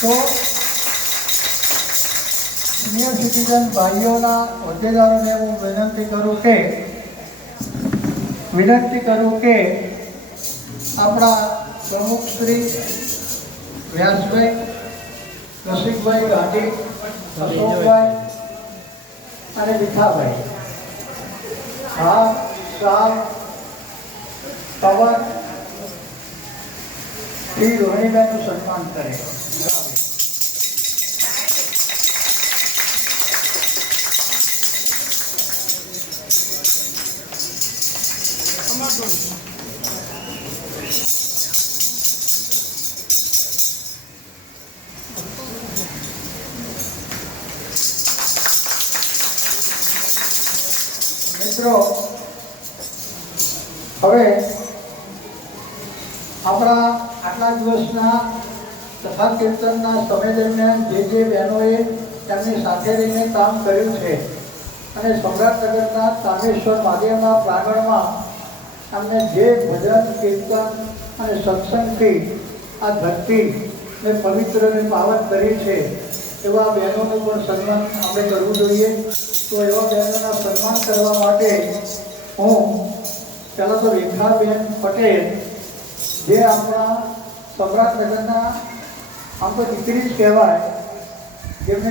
તો senior citizen ભાઈઓના હોદ્દેદારોને હું વિનંતી કરું કે આપણા પ્રમુખ શ્રી વ્યાસભાઈ, રસિકભાઈ ગાંધી, અશોકભાઈ અને વિઠાભાઈ હાથ, શાલ, કવર થી રોહિણીબેનનું સન્માન કરે. મિત્રો, હવે આપણા આટલા દિવસના કથા કીર્તનના સમય દરમિયાન જે બહેનોએ તેમની સાથે રહીને કામ કર્યું છે અને સમ્રાટનગરના તામેશ્વર મહાદેવના પ્રાંગણમાં અમને જે ભજન, કીર્તન અને સત્સંગથી આ ધરતીને પવિત્ર અને પાવન કરી છે એવા બહેનોનું પણ સન્માન આપણે કરવું જોઈએ. તો એવા બહેનોના સન્માન કરવા માટે હું પહેલાં તો રેખાબેન પટેલ, જે આપણા સમ્રાટનગરના આમ તો દીકરી જ કહેવાય, જેમને